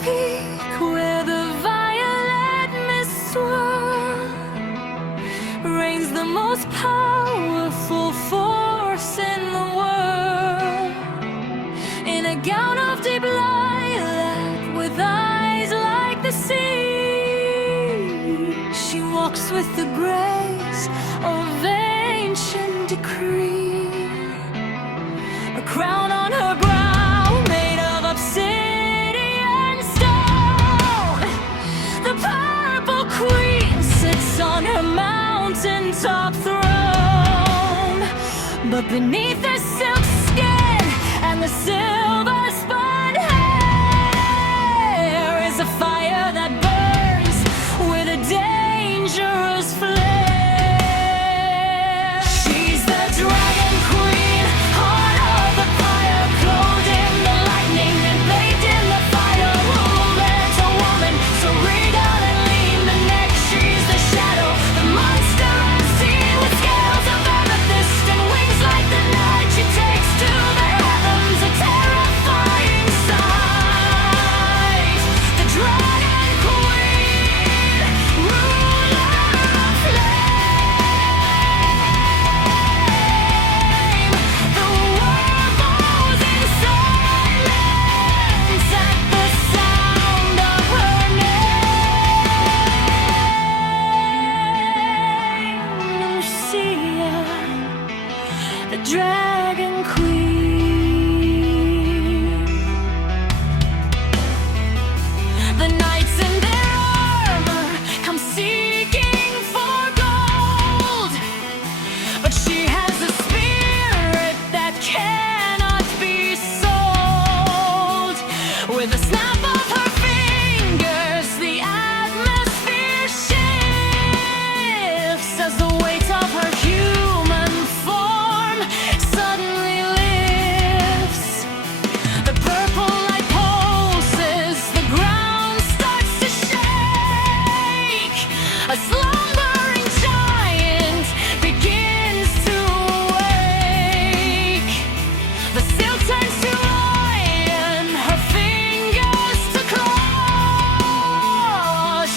peak where the violet mist swirl reigns the most powerful force in the world. In a gown of deep lilac with eyes like the sea, she walks with the grace of ancient decree. A crown on her brow made of obsidian stone. The purple queen sits on her mountaintop throne. But beneath her silk skin and the silver spun hair is a fire that burns with a dangerous flare. She's the dragon queen, heart of the fire, clothed in the lightning and bathed in the fire. Woman to woman, so regal and lean the neck. She's the shadow, the monster unseen, with scales of amethyst and wings like the night. She takes to the heavens a terrifying sight. The dragon queen, ruler of flame. The world falls in silence at the sound of her name. Lucia, the dragon queen. The knights in their armor come seeking for gold, but she has a spirit that cannot be sold. With a snap of her fingers, the atmosphere shifts as the weight of her human form suddenly lifts. The purple light pulses, the ground starts to shake. A slumbering giant begins to wake. The silk turns to iron, her fingers to claws.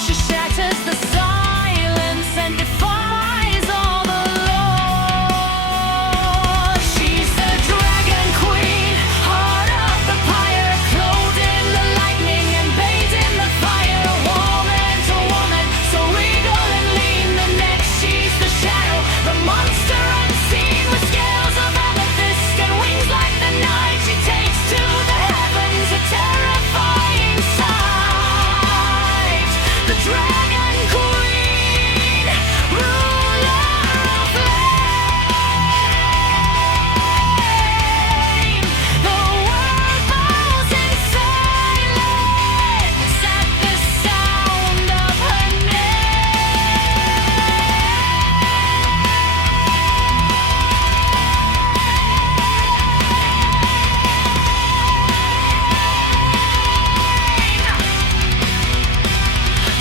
She shatters the silence and defies all the laws. She's the dragon queen, heart of the pyre, clothed in the lightning and bathed in the fire. Woman to woman, so regal and lean the neck. She's the shadow, the monster unseen, with scales of amethyst and wings like the night. She takes to the heavens a terrifying sight. The dragon queen, ruler of flame. The world falls in silence at the sound of her name.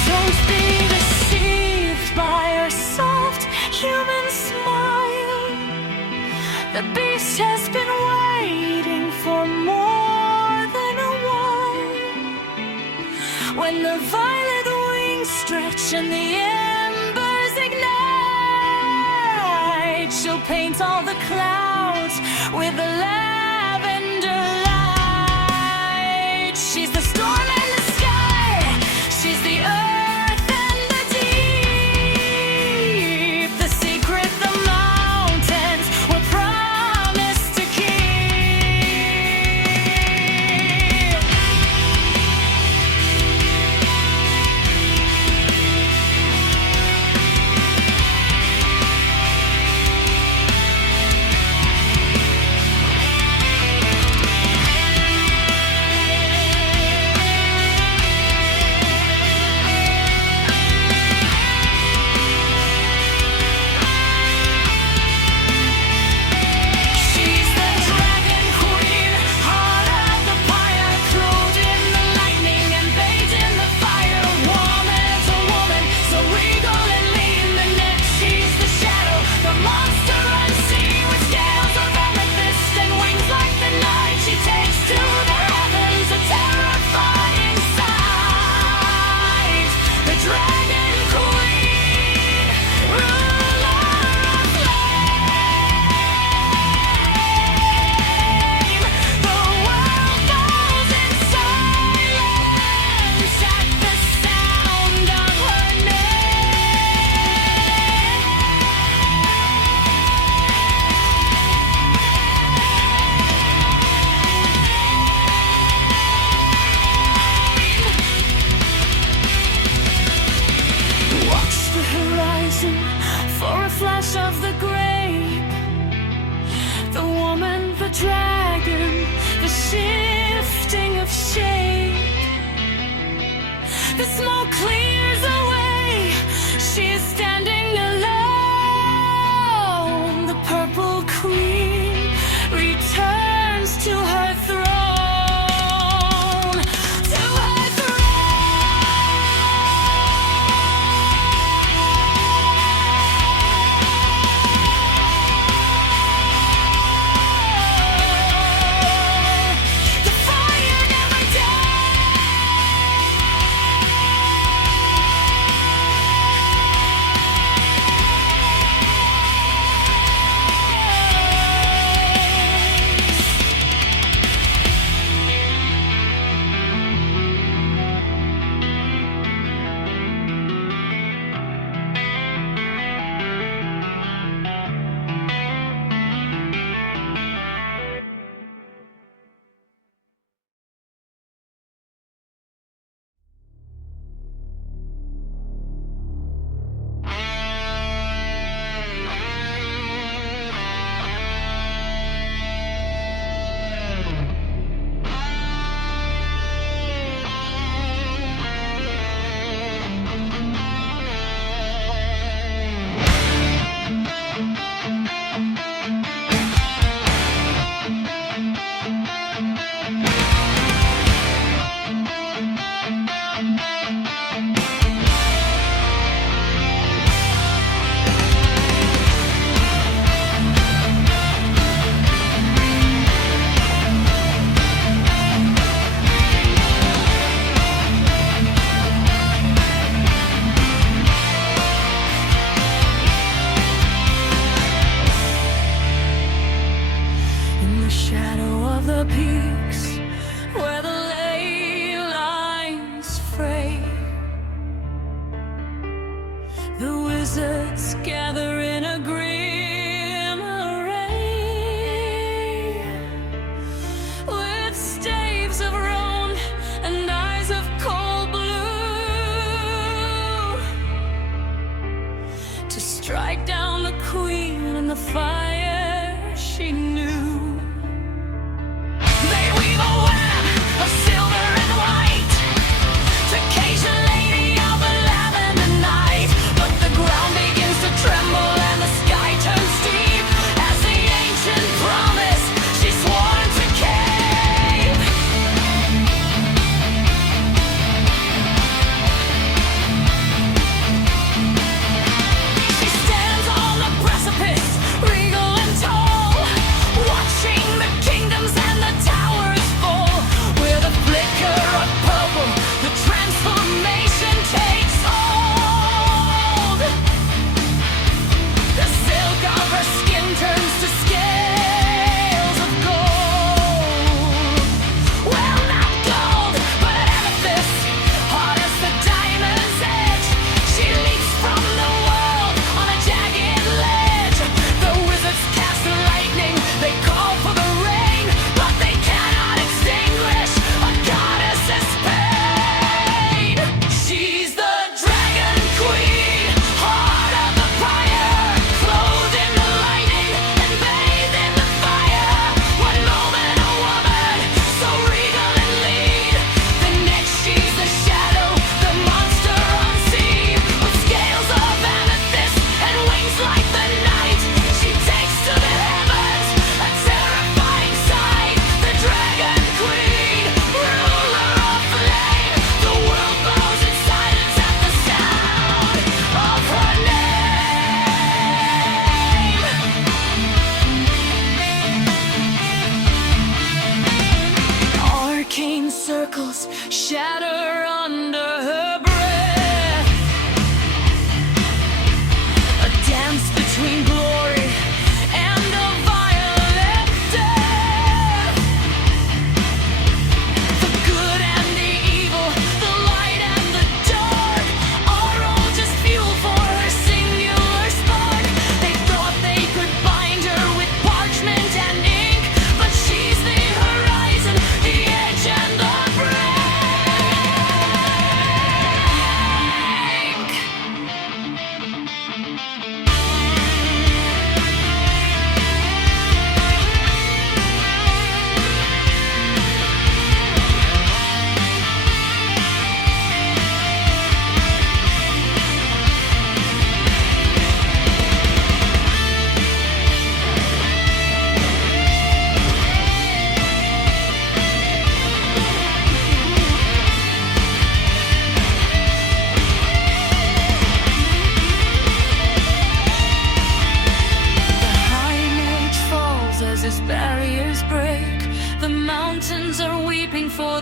Don't be deceived by her soft human smile. The beast has been waiting for more than a while. When the violet wings stretch and the embers ignite, she'll paint all the clouds with the lavender light. She's the storm and the sky, she's the earth and the deep, the secret the mountains were promised to keep. flash of the grape, the woman, the dragon, the shifting of shape. The smoke clears away, she is standing alone. The purple queen returns to her throne, to her throne. The fire never regal and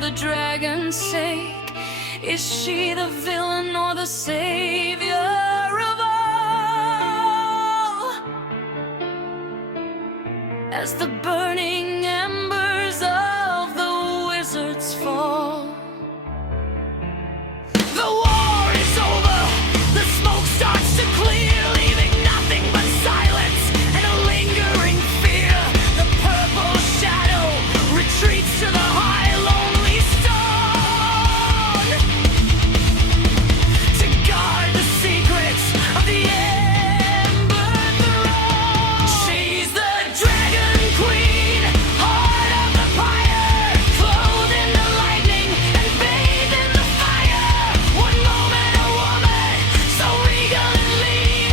the dragon's sake? Is she the villain or the savior of all? As the burning embers of the wizards fall, the war is over, the smoke starts to clear, leaving nothing but silence and a lingering fear. The purple shadow retreats to the high lonely stone to guard the secrets of the Ember Throne. She's the Dragon Queen, heart of the pyre, clothed in the lightning and bathed in the fire. One moment a woman, so regal and lean,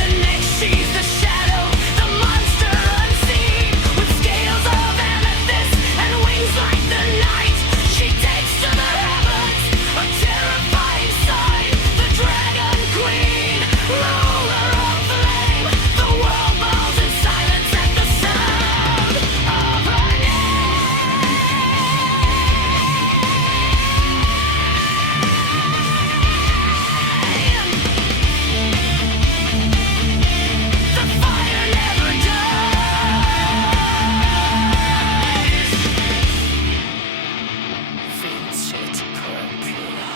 the next she's the shadow, the monster unseen, with scales of amethyst and wings like the night. She takes to the heavens, a terrifying sight. The Dragon Queen, ruler of flame, the world bows in silence at the sound of her name. The fire never dies. Vincit Purpura,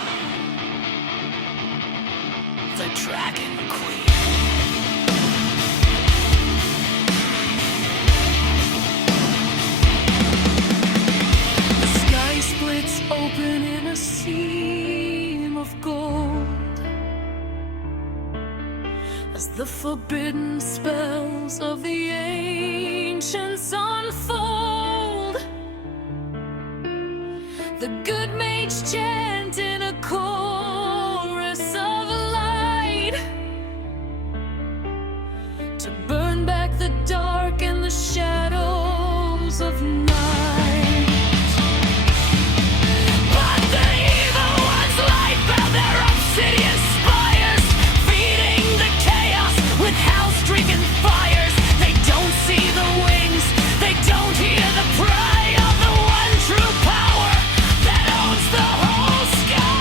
the Dragon Queen. The sky splits open in a seam of gold as the forbidden spells of the ancients unfold. The good mage chant in a chorus of light to burn back the dark and the shadows of night. But the evil ones light bound their obsidian spires, feeding the chaos with hell-stricken fires. They don't see the wings, they don't hear the cry of the one true power that owns the whole sky.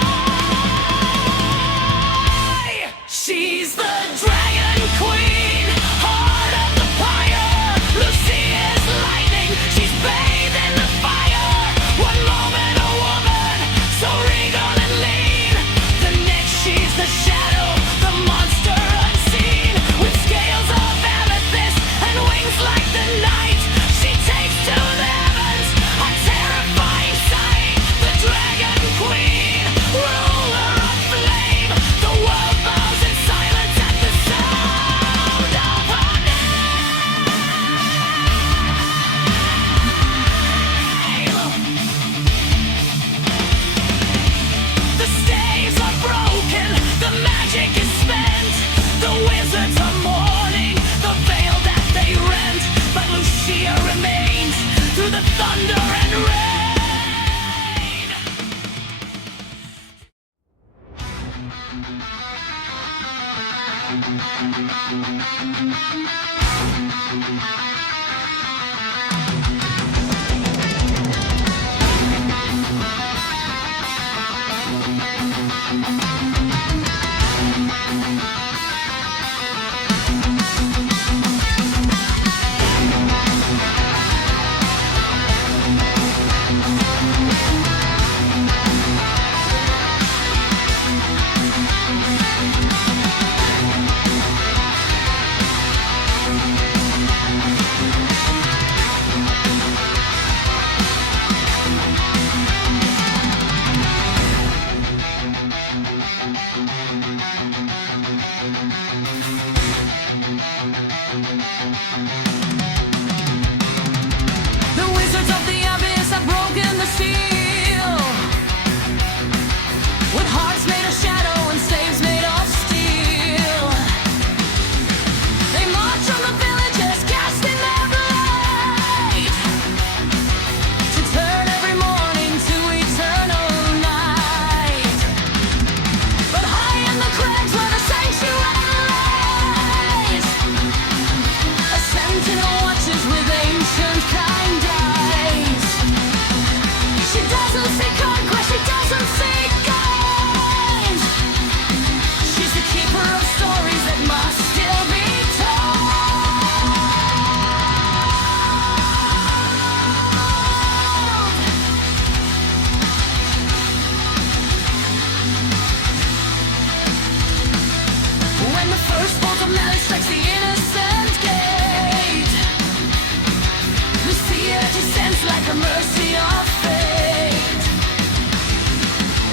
She's the Dragon Queen, heart of the pyre. Lucy is lightning, she's bathed in the fire. One moment a woman, so regal and lean, the next she's the shadow, the monster unseen, with scales of amethyst and wings like the night. She takes to the heavens, a terrifying sight. The Dragon Queen, ruler of flame, the world bows in silence at the sound of her name. The staves are broken, the magic is spent, the wizards are mourning the veil that they rent. But Lucia remains through the thunder and rain. The wizards of the abyss have broken the seal, with hearts made of shadow and staves made of steel. They march on the villages, casting their blade, to turn every morning to eternal night. But high in the crags where the sanctuary strikes the innocent gate. Lucia descends like a mercy of fate.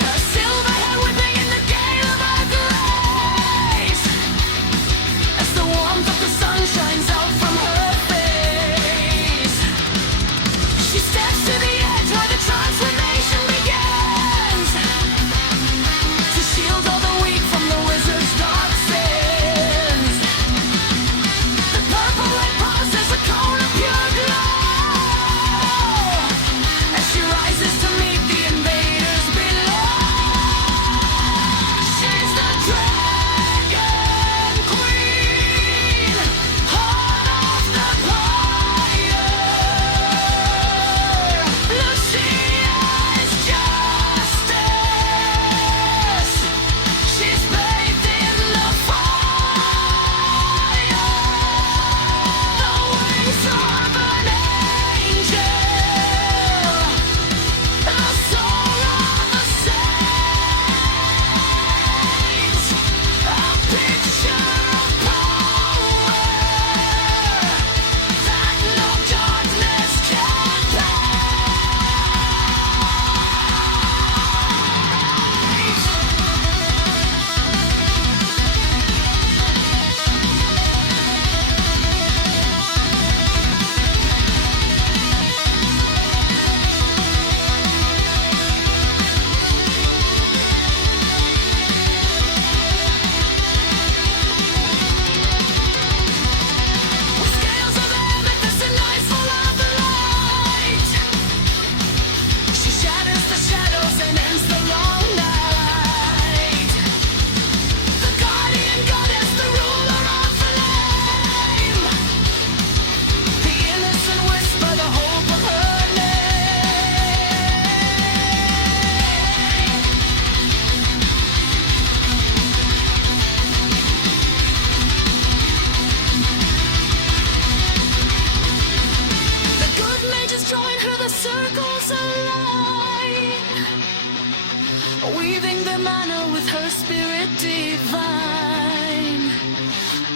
Her silver hair whipping in the gale of her grace, as the warmth of the sun shines out from her face. She steps to the edge where the transformation begins, to shield all the weak from the wizard's dark sins. The purple light passes a cone of pure glow, as she rises to meet the invaders below. She's the Dragon Queen, heart of the pyre. Lucia is justice. She's bathed in the fire. The wings of an angel, the soul of the saints, a picture of power that no darkness can with scales of amethyst and eyes full of light, she shatters the shadows and ends the long night. The guardian goddess, the ruler of flame, the innocent whisper, the hope of her The good mages join her, the circles align, weaving their manner with her spirit divine.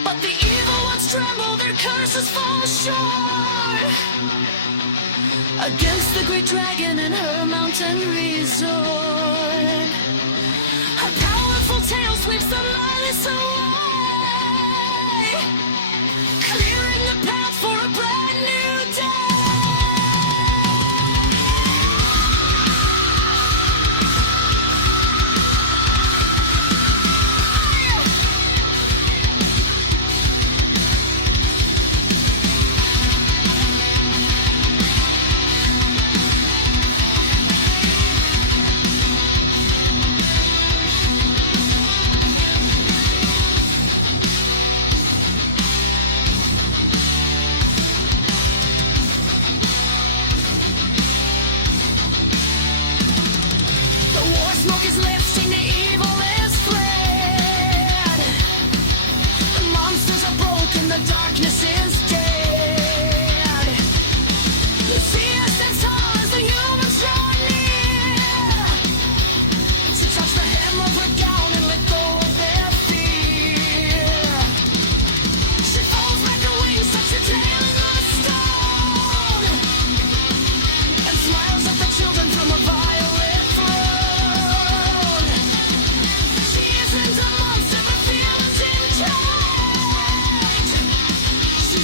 But the evil ones tremble, their curses fall short against the great dragon and her mountain resort. Her powerful tail sweeps the malice away, clearing the path for a brand new day. The war smoke is lifting, the evil is fled. The monsters are broken, the darkness is dead. Lucia stands tall as the humans draw near, to touch the hem of her gown and let go of their fear. She falls back her wings, touch her tail in the stone, and smiles at the children from a violet throne. She isn't a monster, but feelings in charge. She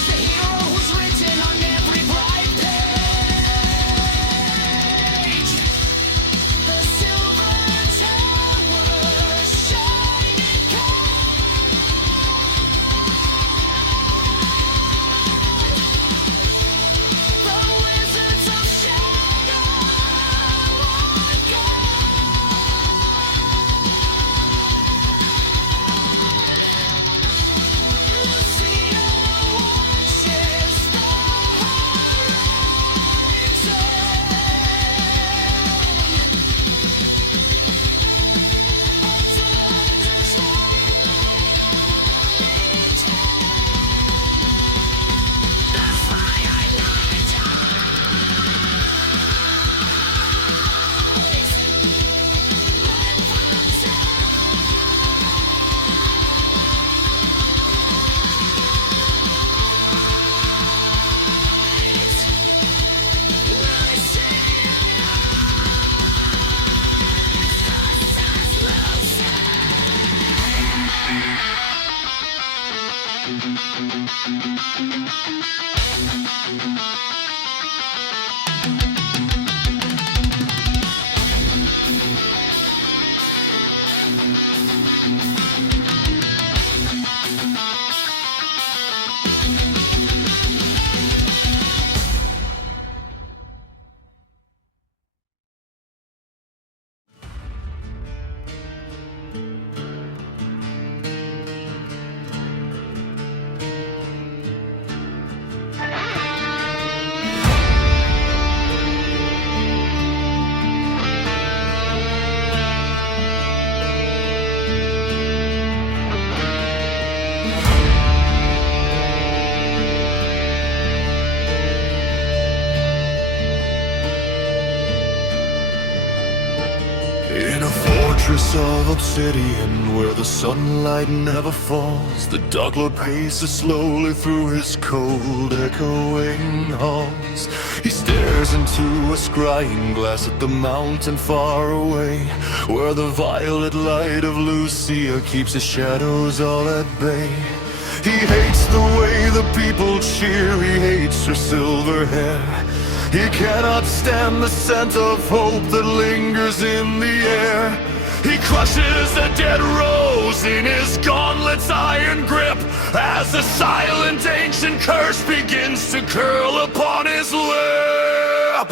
In a fortress of obsidian where the sunlight never falls, the Dark Lord paces slowly through his cold, echoing halls. He stares into a scrying glass at the mountain far away, where the violet light of Lucia keeps his shadows all at bay. He hates the way the people cheer, he hates her silver hair. He cannot stand the scent of hope that lingers in the air. He crushes a dead rose in his gauntlet's iron grip as the silent ancient curse begins to curl upon his lip.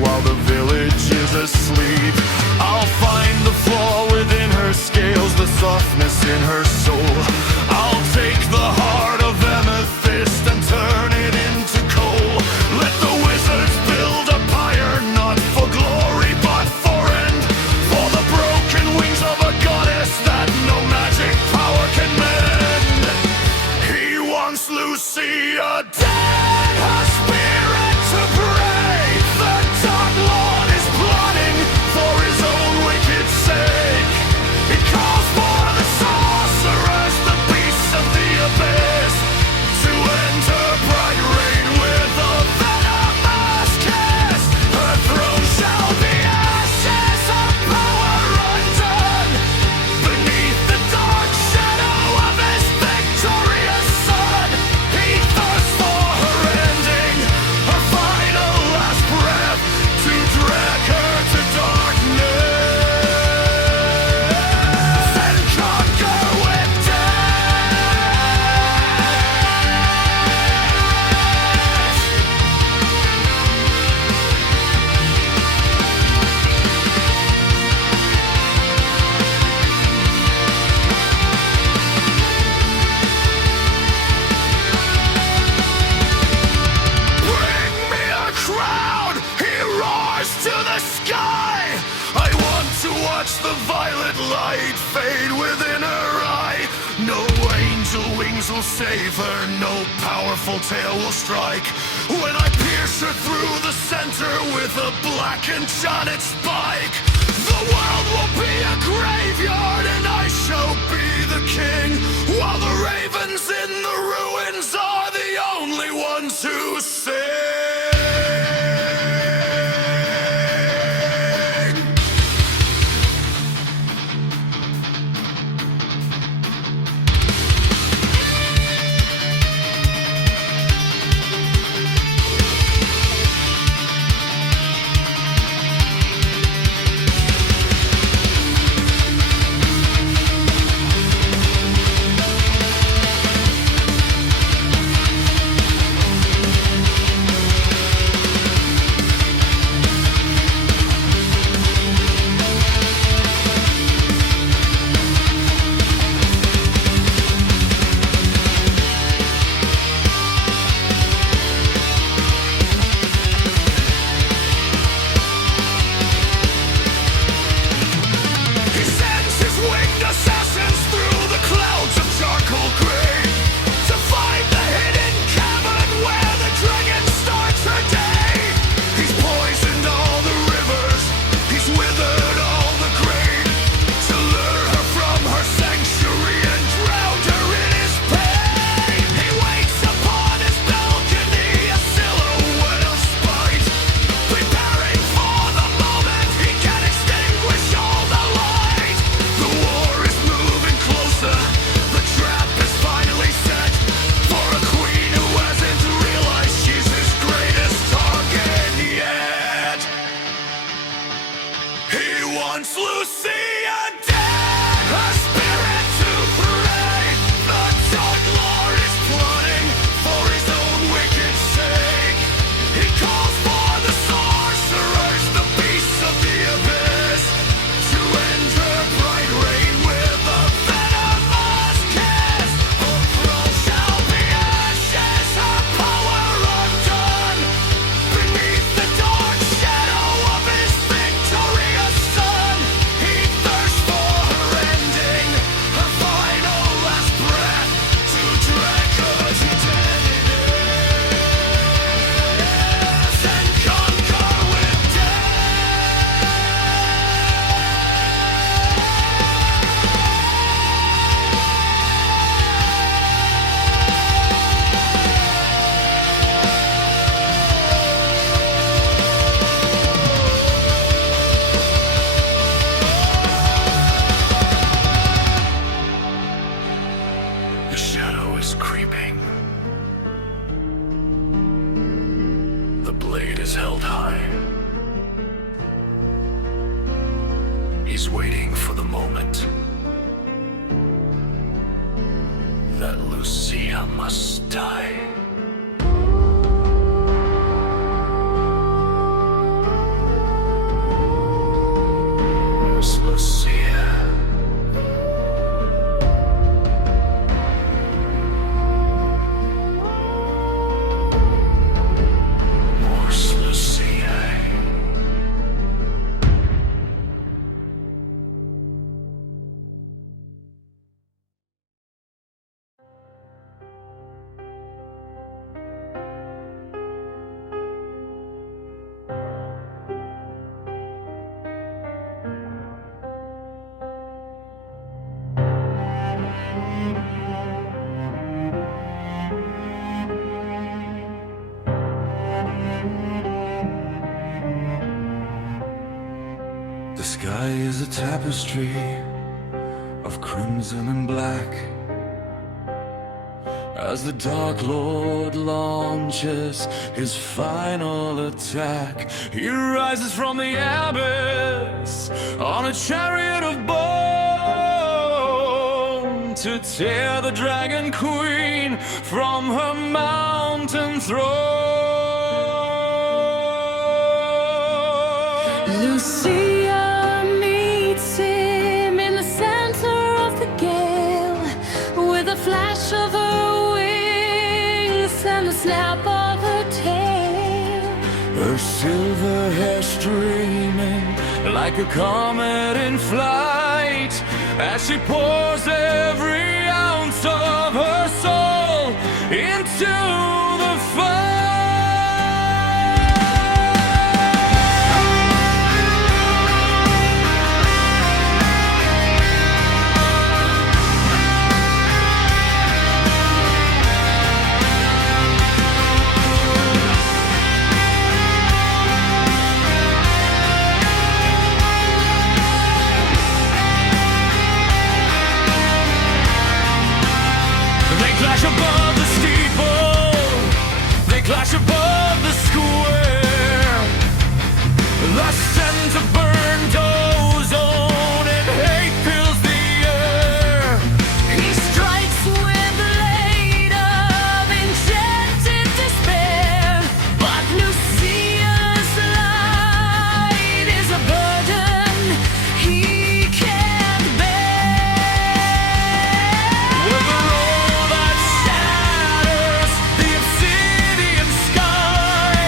While the village is asleep, I'll find the flaw within her scales, the softness in her soul. I'll take the heart of Amethyst and turn it into coal. Let the wizards build a pyre, not for glory but for end, for the broken wings of a goddess that no magic power can mend. He wants Lucia dead, her spirit to break. The Dark Lord is plotting for his own wicked sake. He calls for the sorcerers, the beasts of the abyss, to enter bright reign with a venomous kiss. Her throne shall be ashes, her power undone, beneath the dark shadow of his victorious son. He thirsts for her ending, her final last breath, to drag her to darkness and conquer with death. Bring me a crowd, he roars to the sky. I want to watch the violet light fade within her eye. No angel wings will save her, no powerful tail will strike. When I pierce her through the center with a black enchanted spike, the world will be a graveyard and I shall be the king, while the ravens in the ruins are the only ones who sing. high. He's waiting for the moment that Lucia must die. Miss Lucia. Miss Lucia. The sky is a tapestry of crimson and black. As the Dark Lord launches his final attack, he rises from the abyss on a chariot of bone to tear the Dragon Queen from her mountain throne. Lucia meets him in the center of the gale, with a flash of her wings and the snap of her tail. Her silver hair streaming like a comet in flight, as she pours every ounce of her soul into the fight. They clash above the steeple, they clash above the square. The scent of burnt ozone and hate fills the air. He strikes with the blade of enchanted despair, but Lucia's light is a burden he can't bear. With a roar that shatters the obsidian sky,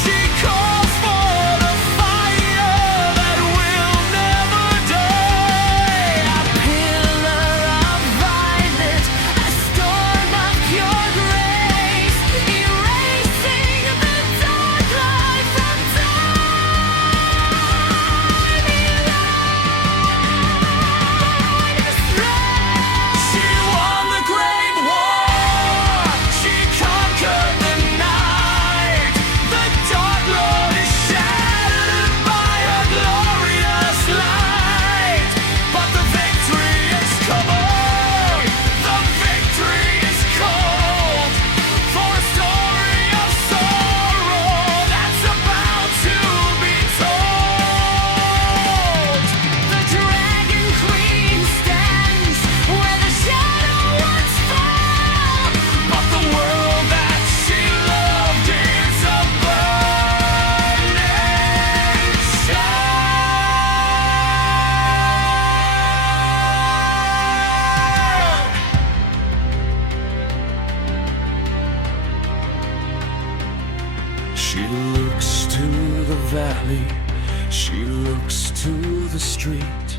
she calls for the fire that will never die. A pillar of violet, a storm of pure grace, erasing the dark light from time. She won the Great War, she conquered the night. The Dark Lord is shattered by a glorious light. But the victory is cold, the victory is cold, for a story of sorrow that's about to be told. The Dragon Queen stands where the shadow once fell, But the world that she loved is a burning shell. She looks to the valley, she looks to the street,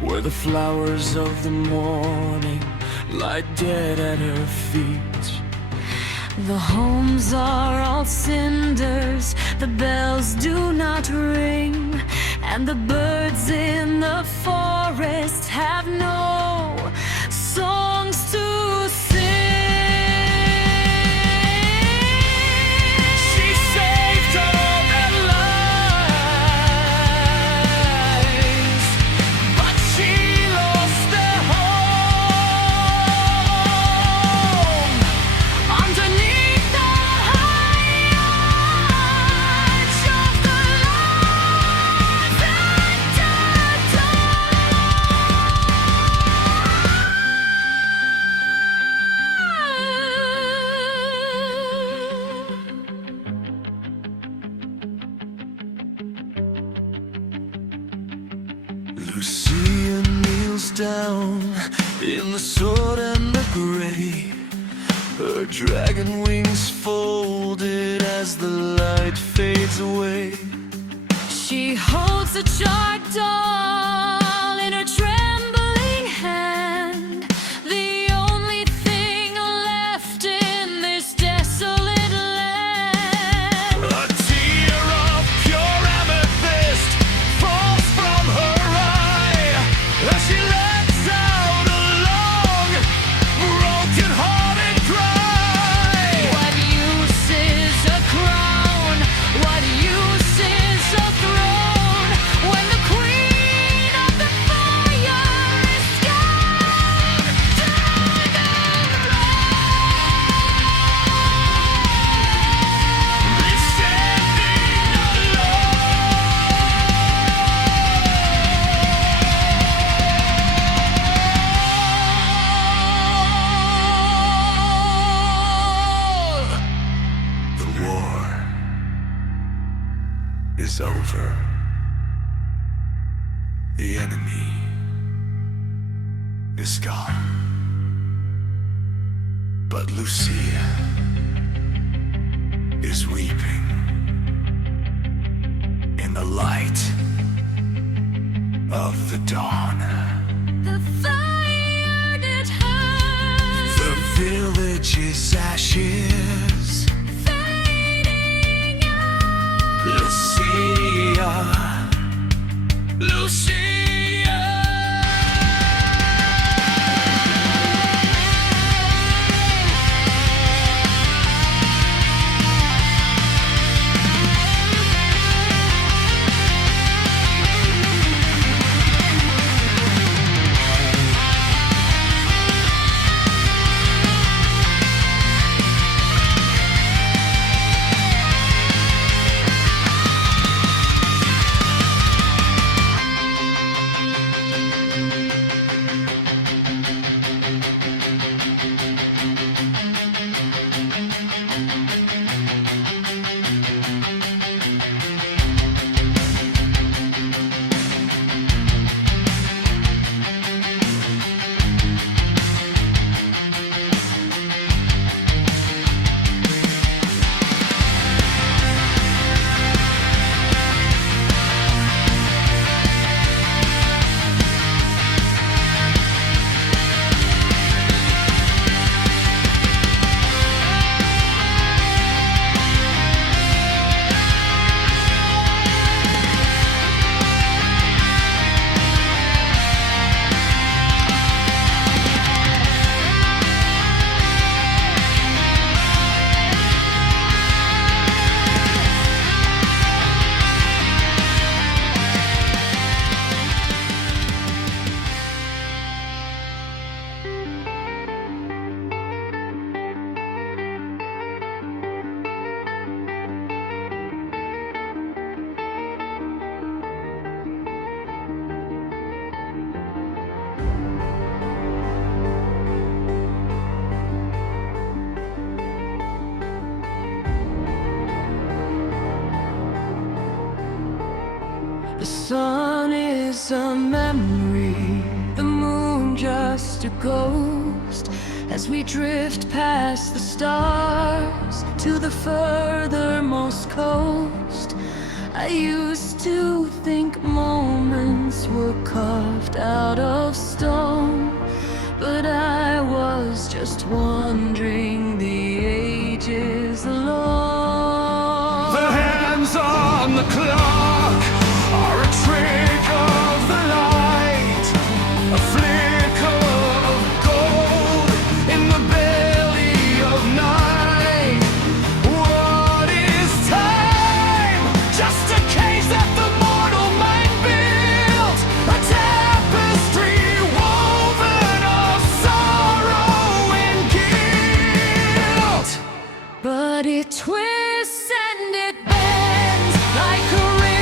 where the flowers of the morning lie dead at her feet. The homes are all cinders, the bells do not ring, and the birds in the forest have no songs to sing. She saved all their lives, but she lost their home underneath the high Lucia kneels down in the sword and the gray, her dragon wings folded as the light fades away. She holds a charred doll in her trembling hand, the only thing left in this desolate land. A tear of pure amethyst falls from her eye as she lets out a long, broken-hearted cry. What use is a crown? What use is a throne when the queen of the fire is gone? He's standing alone. The war is over. The enemy is gone. But Lucia is weeping in the light of the dawn. The fire that hurts, The village is ashes. fading out. Lucia, Lucia. The sun is a memory, the moon just a ghost, as we drift past the stars to the furthermost coast. I used to think moments were carved out of stone, but I was just wandering the ages alone. The hands on the clock are a trick of the light, a flicker of gold in the belly of night. What is time? Just a cage that the mortal mind built, a tapestry woven of sorrow and guilt. But it twists and it bends like a river.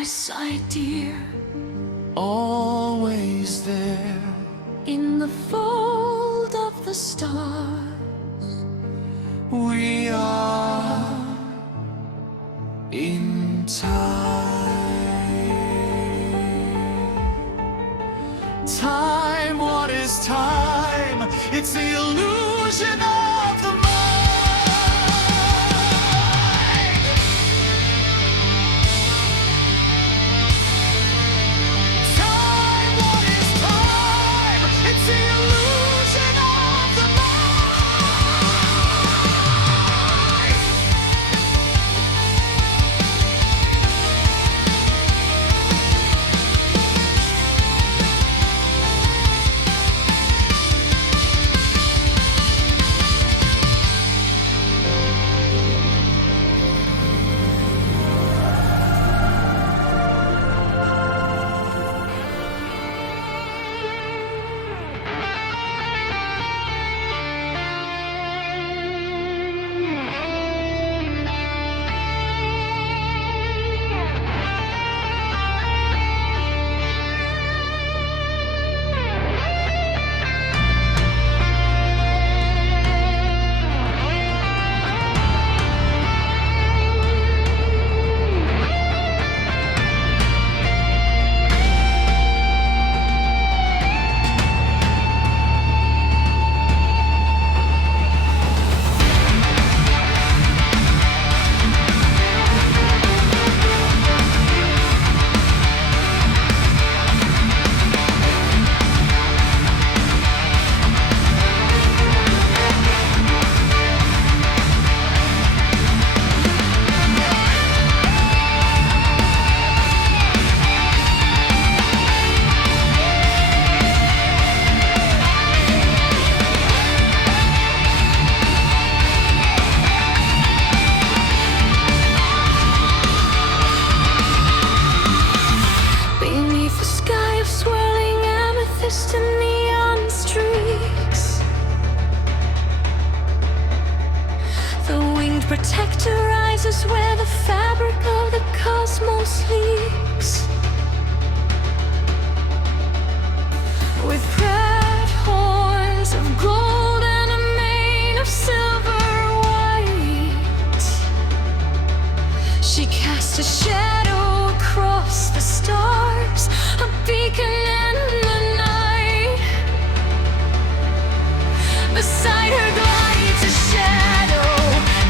my side, dear, always there. in the fold of the stars. We are in time. Time, what is time? It's the illusion of the mind. Time, what is time? It's the illusion of the mind. Beneath the sky of swirling amethyst and neon streaks, the winged protector rises where the fabric of the cosmos leaks. With proud horns of gold and a mane of silver white, she casts a shadow across the stars, a beacon in the night. Beside her glides a shadow,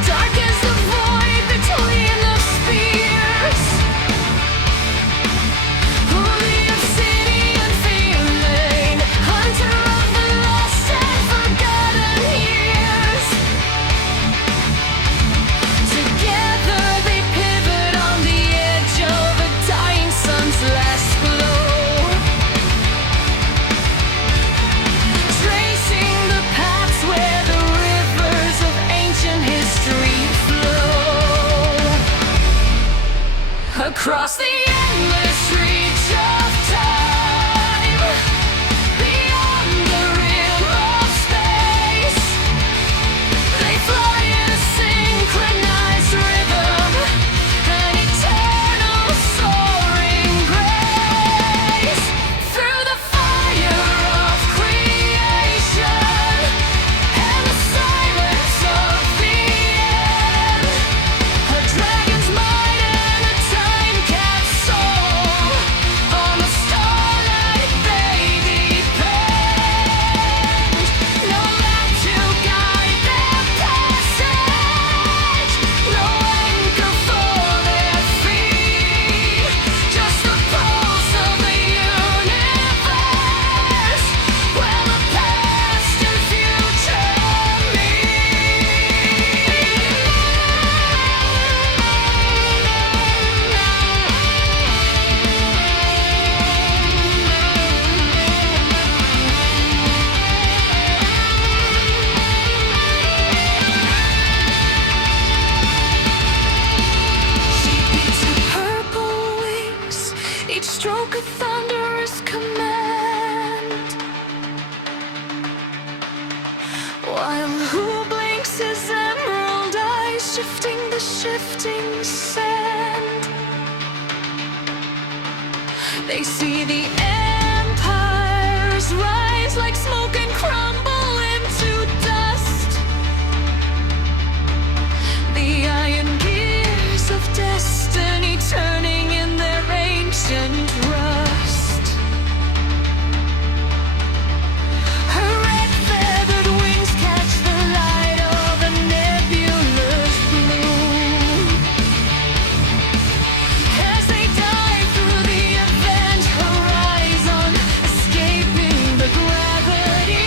dark as the void between the spears. Who the obsidian feeling, hunter of the lost and forgotten years. Together they pivot on the edge of a dying sun's last glow, tracing the paths where the rivers of ancient history flow. Across the endless reach of time, beyond the rim of space, they fly in a synchronized rhythm, an eternal soaring grace. Through the fire of creation and the silence of the end, a dragon's might and a time capsule on the starlight they depend. No map to guide their passage, no anchor for their feet, just the pulse of the universe, where the past and future She beats with purple wings, each stroke a thunderous command. While who blinks his emerald eyes, shifting the shifting sand. They see the empires rise like smoke and crumble into dust. The iron gears of destiny turning in their ancient rust. Her red feathered wings catch the light of a nebulous blue. As they dive through the event horizon, escaping the gravity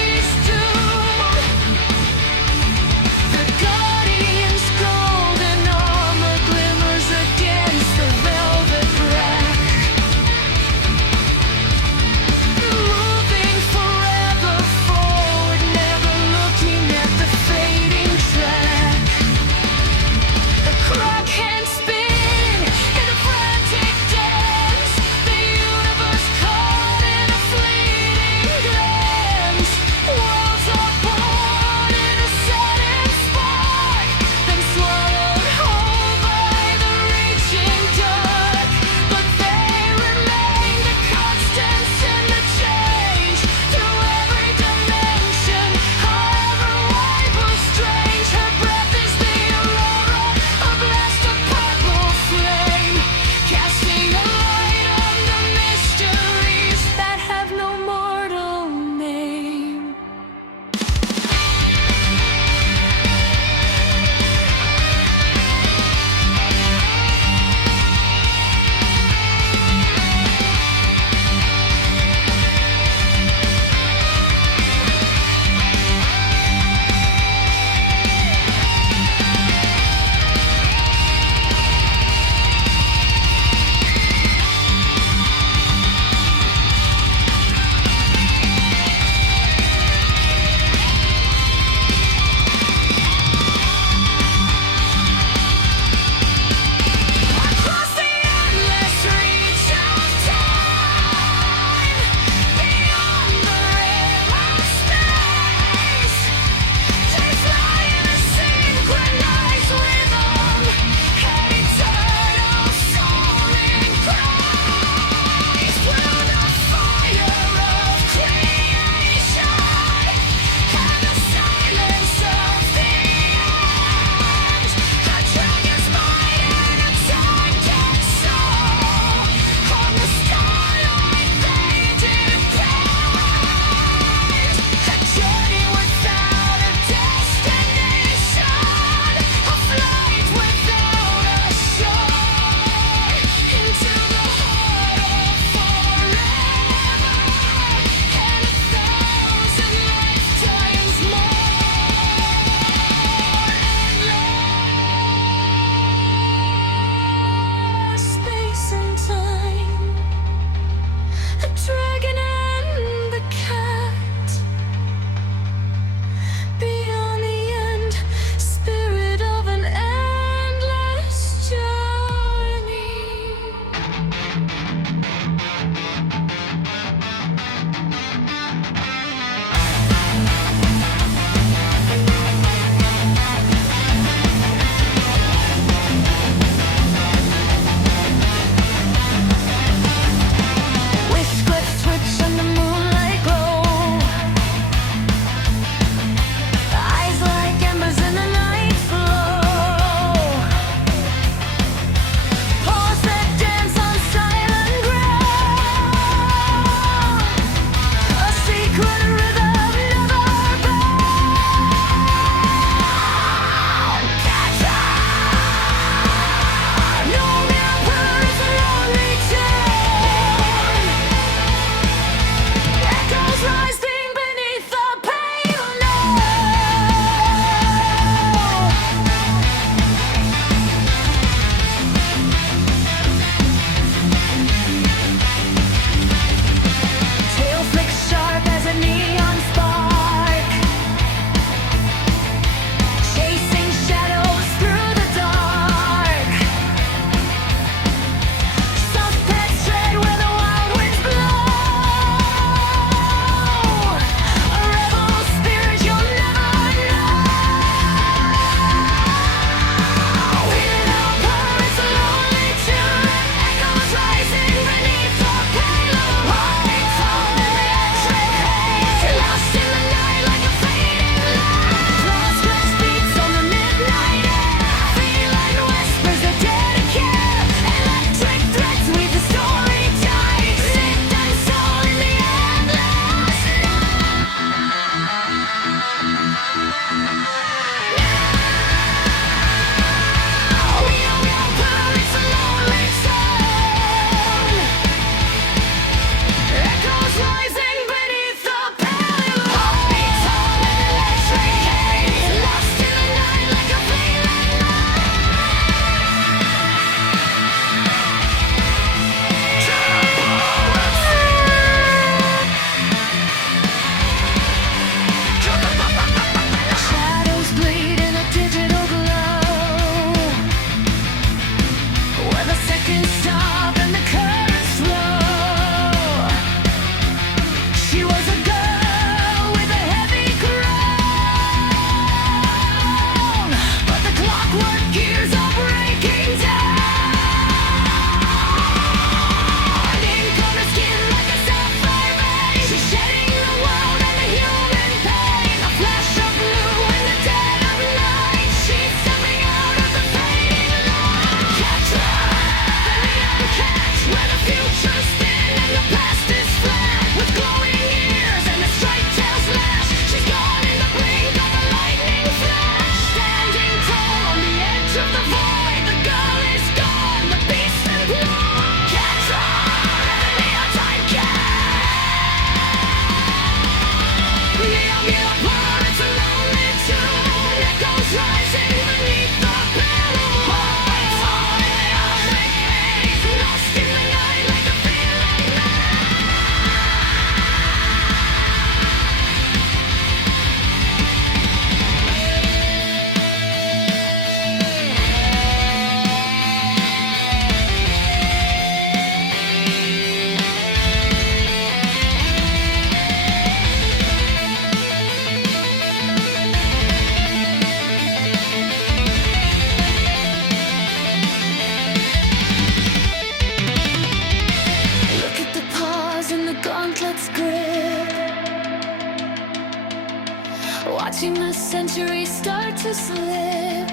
watching the centuries start to slip.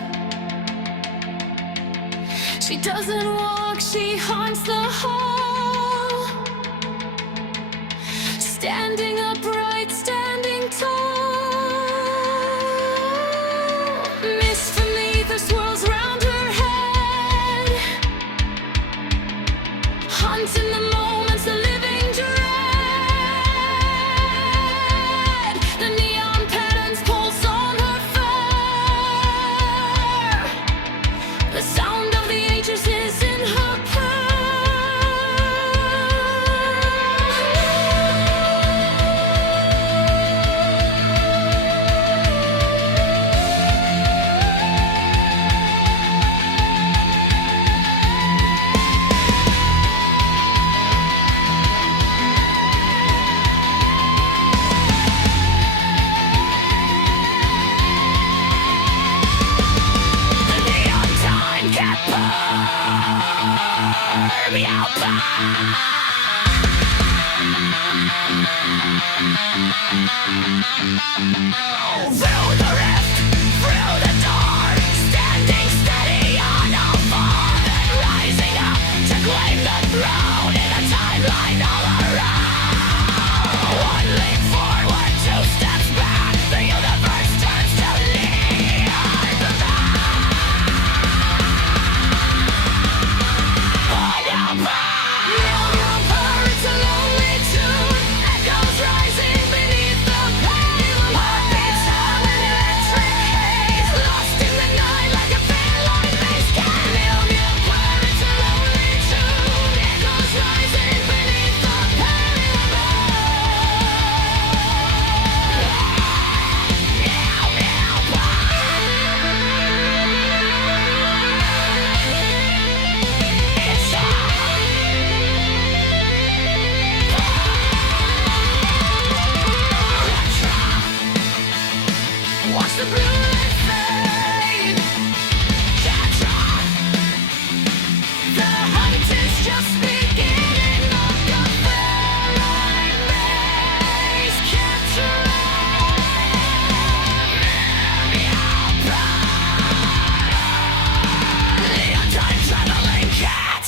She doesn't walk, she haunts the hall, standing upright, standing tall. Mist from the ether swirls round her head, haunting the moments, the living dread. The neon patterns pulse on her fur, the sound of the ages is in her Through the rift, through the door, standing steady on all four, then rising up to claim the throne in a timeline all around. One leap forward, two steps back, the universe turns to neon black. On your back, it's a lonely tune, echoes rising beneath the pale heartbeats of an electric haze, lost in the night like a fairlight maze. It's a lonely tune, echoes rising beneath the watch the blue light fade. The hunt is just beginning. Look up there, right maze. Capture The time traveling cat.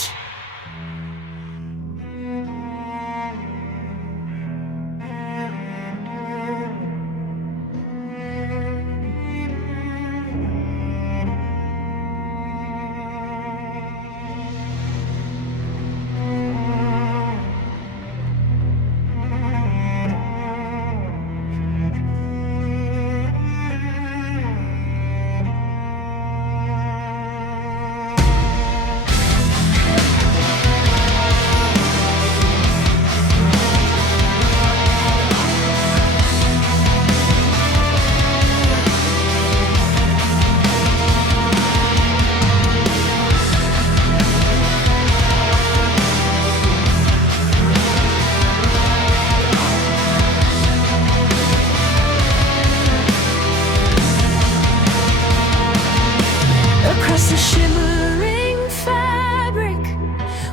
across the shimmering fabric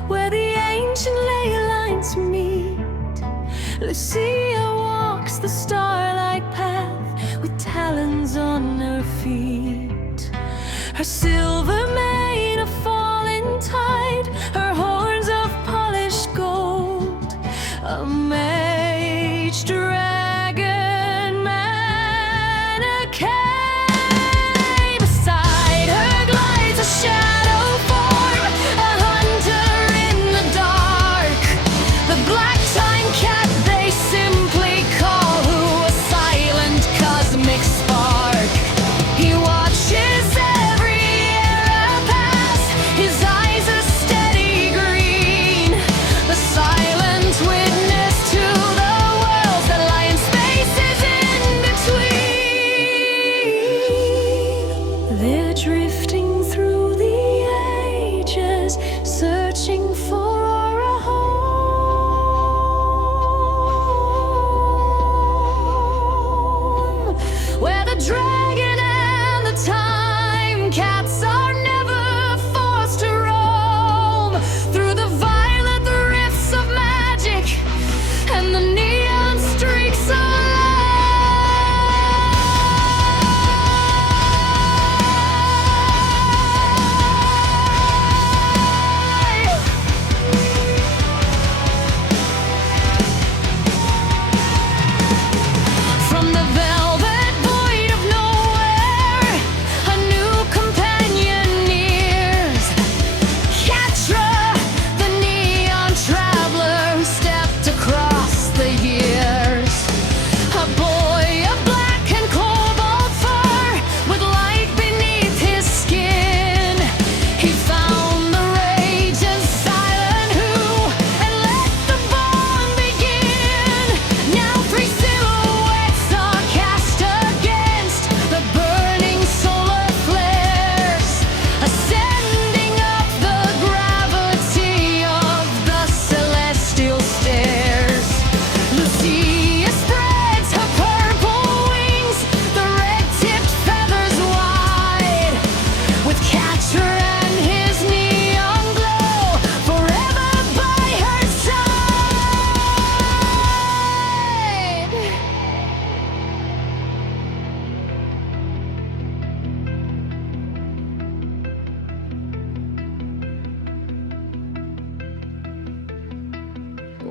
where the ancient ley lines meet. Lucia walks the starlight path with talons on her feet. Her silver mane a falling tide, her horns of polished gold. A mage dragon Manakete. Beside her glides a shadow form, a hunter in the dark. The black time cat they simply call, who a silent cosmic spark. He watches every era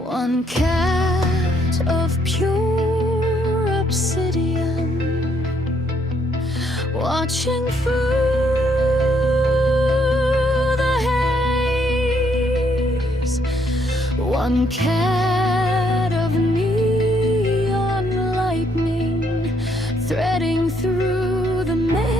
One cat of pure obsidian, watching through the haze. One cat of neon lightning, threading through the maze.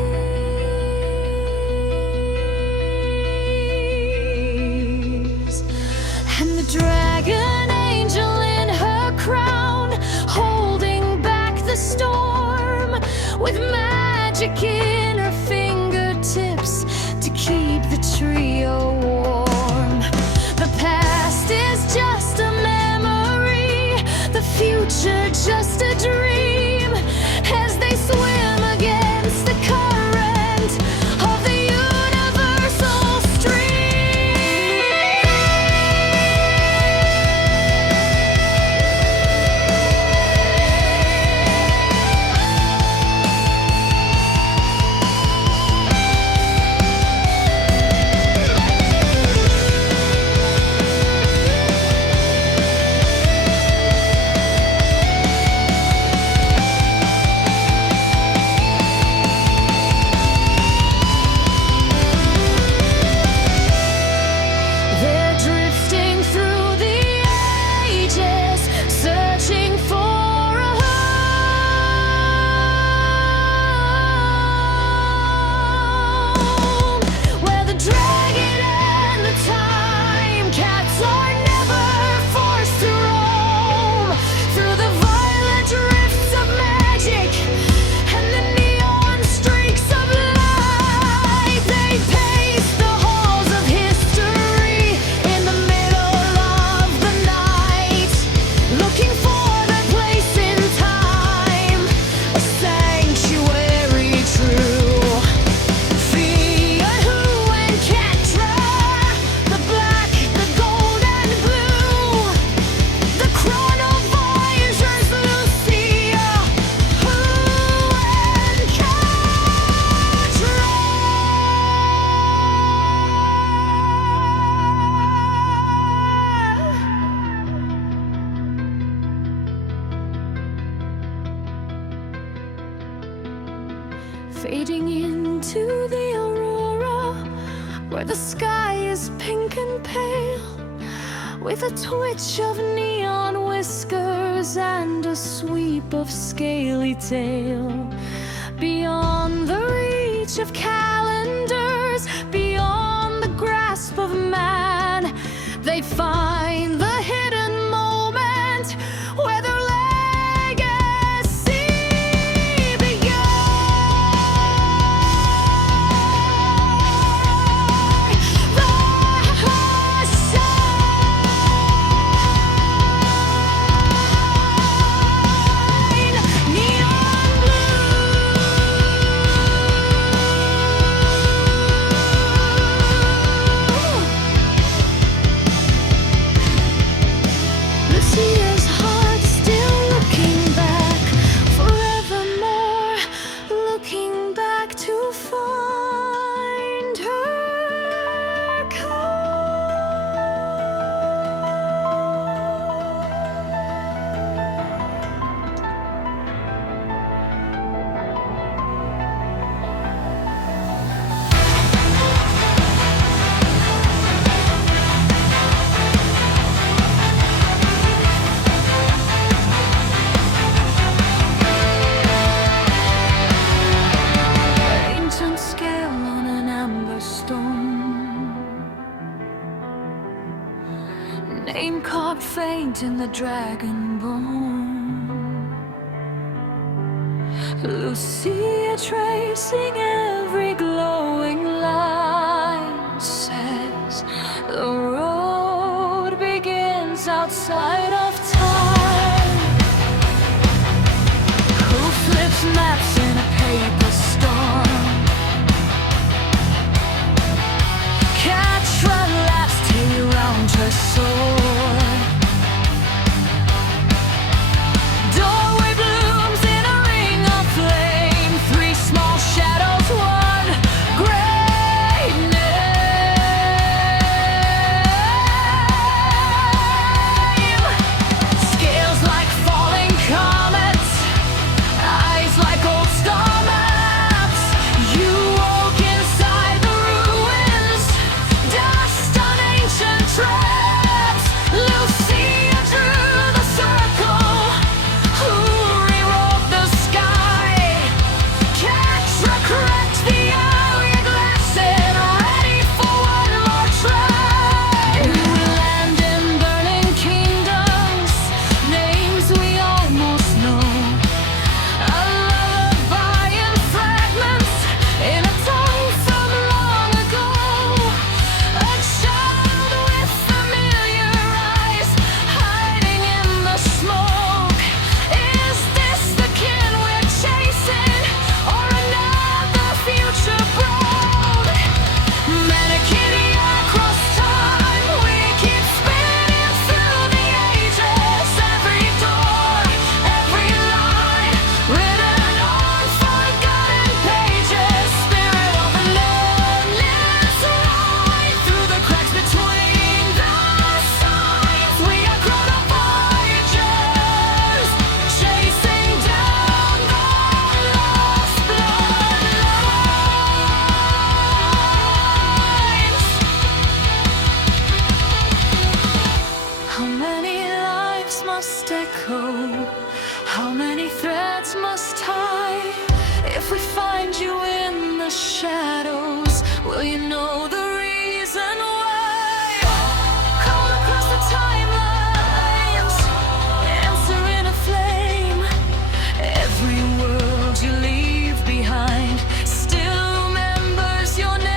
And the dragon angel in her crown, holding back the storm, with magic in her fingertips to keep the trio warm. The past is just a memory, the future just a dream, as they swim against the current of the universal stream. They're drifting through the ages, searching for a home, where the dragon and the time cats are never forced to roam through the violet drifts of magic and the neon streaks of light. They pace the halls of history in the middle of the night, looking for their place in time, a sanctuary true. Fia, who, and Catra, the black, the gold, and blue, the chronovisors, Lucia, who, and fading into the aurora, where the sky is pink and pale, with a twitch of neon whiskers and a sweep of scaly tail. Beyond the reach of calendars, beyond the grasp of man, they find the hidden moment where their legacy began. Neon Lucia's heart still looking back, forevermore looking back to find her ancient scale on an amber stone, name carved faint in the dragon bone. Lucia tracing every glowing line, says the road begins outside of time. Who flips maps in a paper storm? Catra laughs till round her sword. Doorway blooms in a ring of flame, three small shadows, one great name. many lives must echo? How many threads must tie? If we find you in the shadows, will you know the reason why? Call across the timelines, answer in a flame. Every world you leave behind still remembers your name.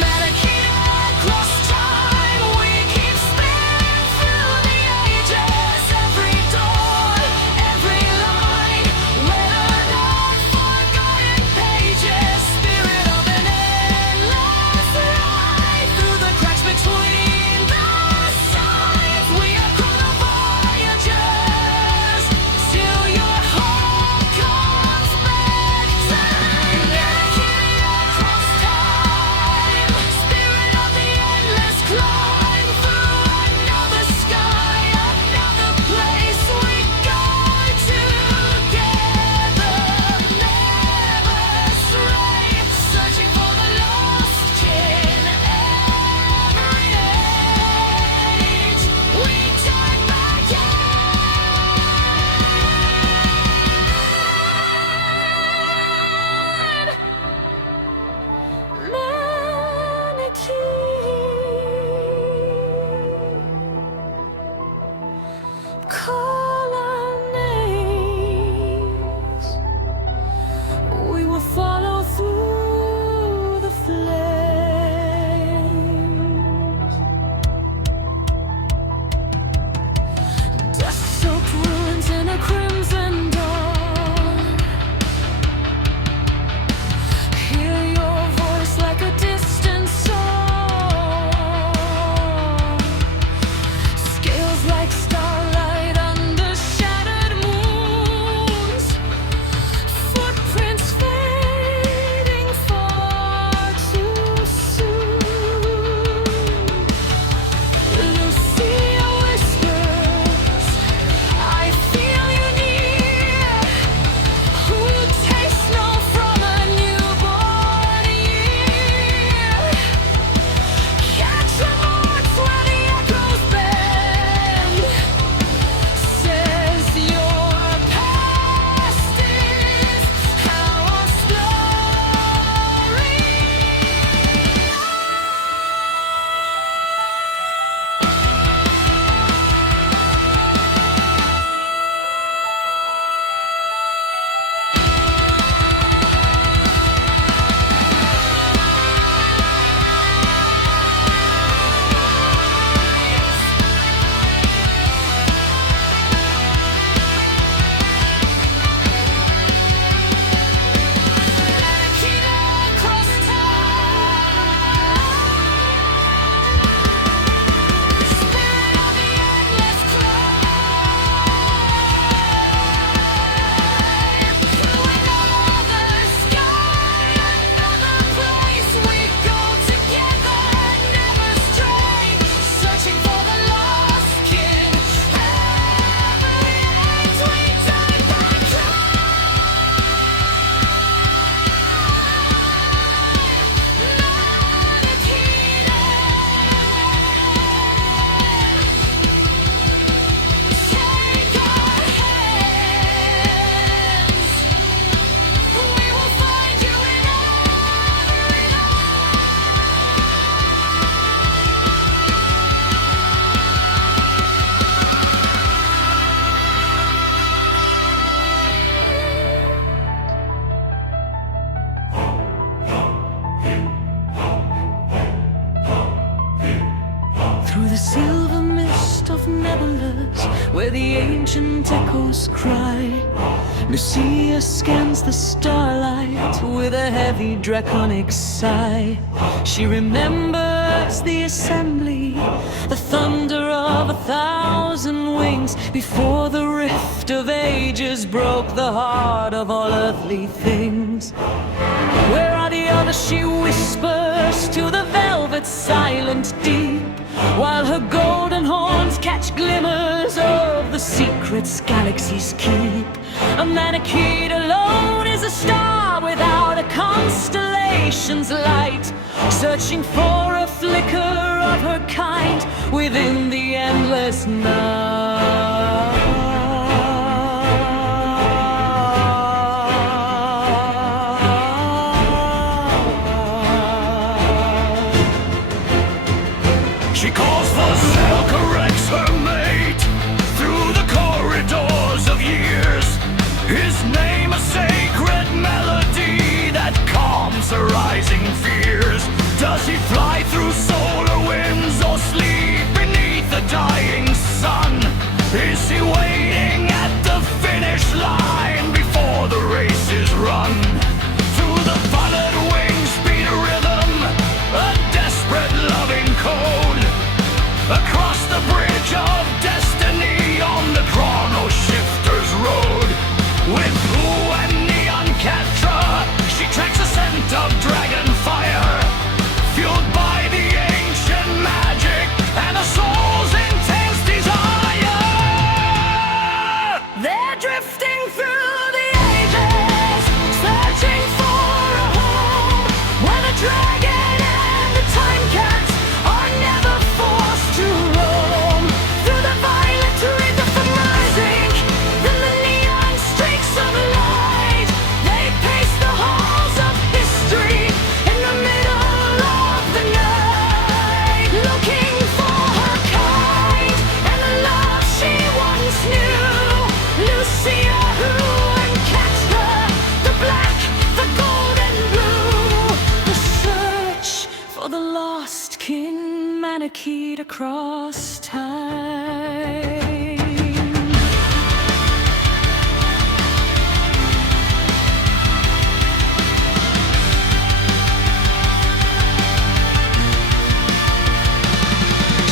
Manakete, across time, we keep spinning through the ages. Every dawn, every line, lettered on forgotten pages. Spirit of an endless life, through the cracks between the signs, we are chrono voyagers till your heart comes back to Manakete across time. Spirit of the endless climb, through another sky, another place we go together, never stray, searching for the lost kin. Every age we turn back in. Manakete, call our names. We will follow through the flames. Dust-soaked ruins in a crimson dawn. Hear your voice like a distant song. Scales like starlight under shattered moons. Footprints fading far too soon. Lucia whispers, I feel you near. Who tastes no from a newborn year? Catch your marks where the echoes bend. Says your past is our story. Manakete across time. Spirit of the endless climb, through another sky, another place we go together, never stray, searching for the lost kin. Every age we turn back to. Take our hands, we will find you in every through the silver mist of nebulas, where the ancient echoes cry. Lucia scans the starlight with a heavy draconic sigh. She remembers the assembly, the thunder of 1,000 wings, before the rift of ages broke the heart of all earthly things. Where are the others? She whispers to the velvet silent deep, while her golden horns catch glimmers of the secrets galaxies keep. A Manakete alone is a star without a constellation. creation's light, searching for a flicker of her kind within the endless night. She calls for Zell, corrects her mate through the corridors of years. His name a sacred melody that calms her rising fears. Does he fly through solar winds or sleep beneath the dying sun? Is he waiting at the finish line before the race is run? Through the violet wings beat a rhythm, a desperate loving code. Across the bridge of destiny on the chrono shifter's road. With blue and neon Catra, she tracks a scent of dragon fire, fueled by the ancient magic and a soul's intense desire. They're drifting through the ages, searching for a home where the dragon and the time cat are never forced to roam. Through the violet rhythm from rising, then the neon streaks of light. They pace the halls of history in the middle of the night, looking for her kind and the love she once knew. Lucia, who uncatched her, the black, the gold and blue. The search for the lost kin Manakete across time.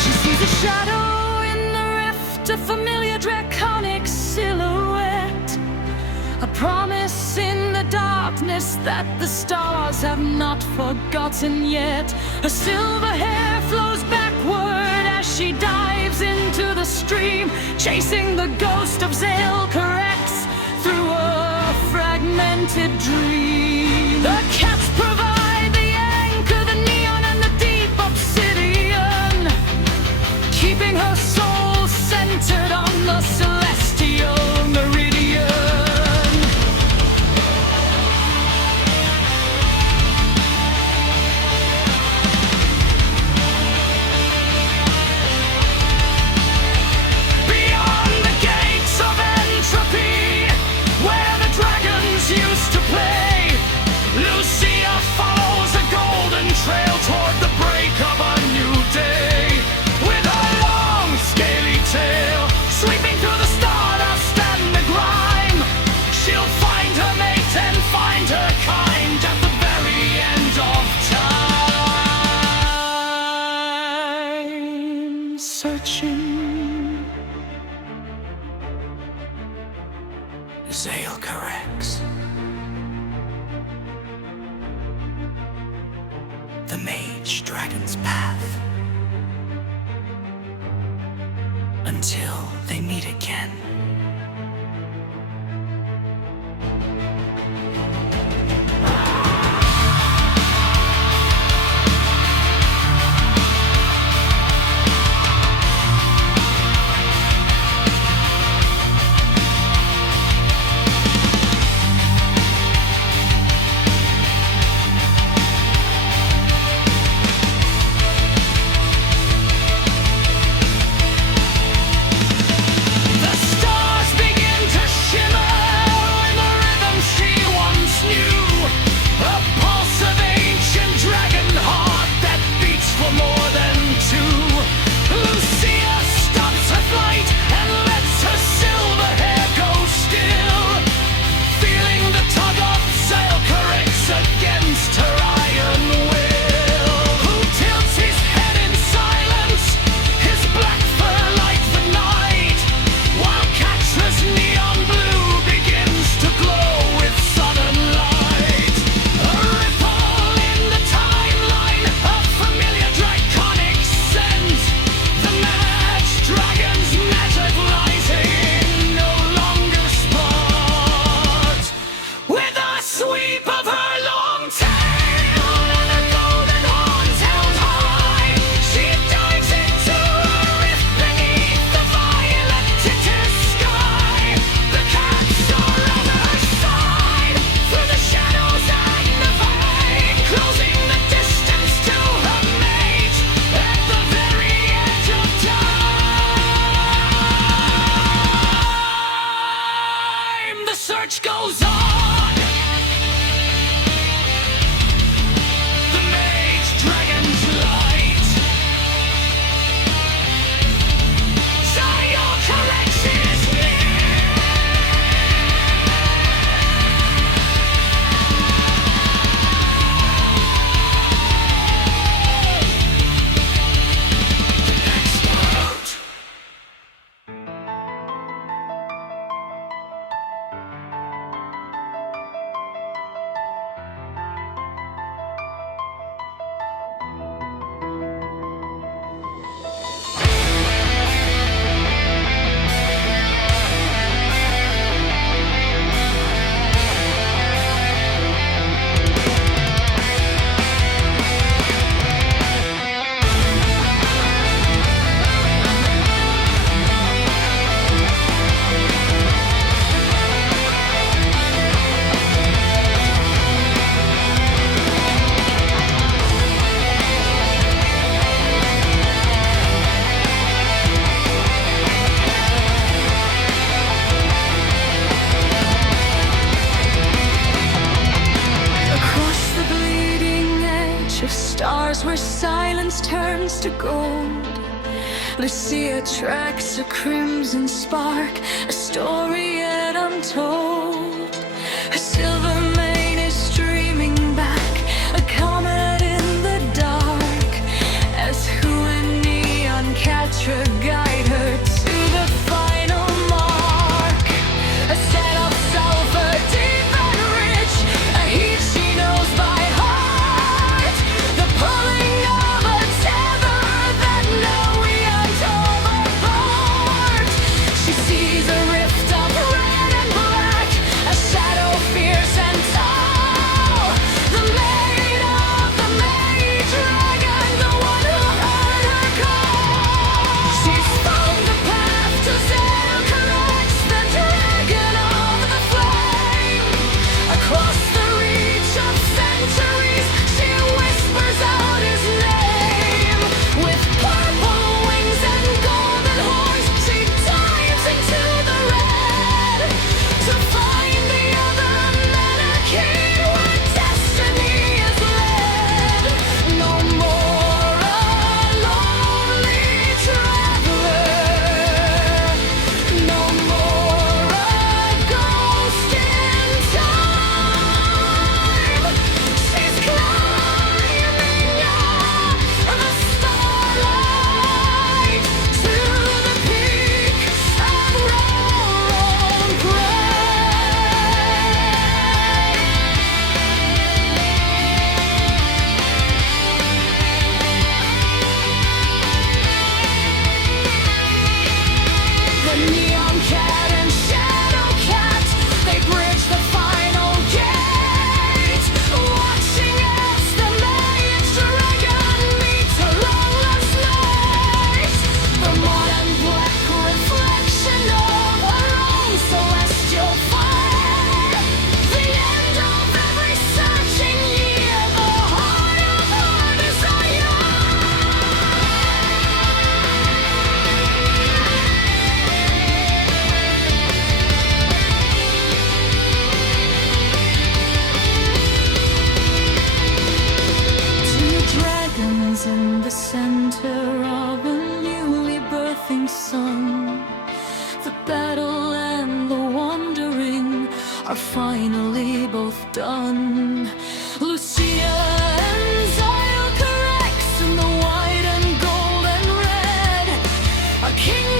She sees a shadow in the rift, a familiar draconic silhouette, a promise in the darkness that the stars have not forgotten yet. Her silver hair flows backward as she dives into the stream, chasing the ghost of Zell corrects through a fragmented dream. The cats provide the anchor, the neon and the deep obsidian, keeping her soul centered on the celestial meridian. Beyond the gates of entropy, where the dragons used to play, Lucia follows a golden trail toward the break of a new day. With a long, scaly tail sweeping through the stardust and the grime, she'll find her mate and find her kind at the very end of time. Searching, Zale corrects. The mage dragon's path, until they meet again. The stars turns to gold. Lucia tracks a crimson spark, a story yet untold. Her silver mane is streaming back, a comet in the dark, as Who and Neon Catra guide her to the final mark. A set of sulfur deep and rich, a heat she knows by heart, the pulling of a tether that no eon tore apart. She sees a rift of red and black, a shadow fierce and tall, the maid of the maid dragon, the one who heard her call. She's found the path to Zelkarax, the dragon of the flame. Across the reach of centuries, she whispers out his name. With purple wings and golden horns, she dives into the red to find the other Manakete where destiny is led. No more a lonely traveler, no more a ghost in time. She's climbing up the starlight to the peak of Roron The Neon Cat and Shadow Cat, they bridge the final gate, watching as the maid dragon meets her long lost mate. The modern black reflection of her own celestial fire, the end of every searching year, the heart of her desire. Two dragons in the center of a newly birthing sun. The battle and the wandering are finally both done. Lucia and Zelkarax in the white and gold and red, a king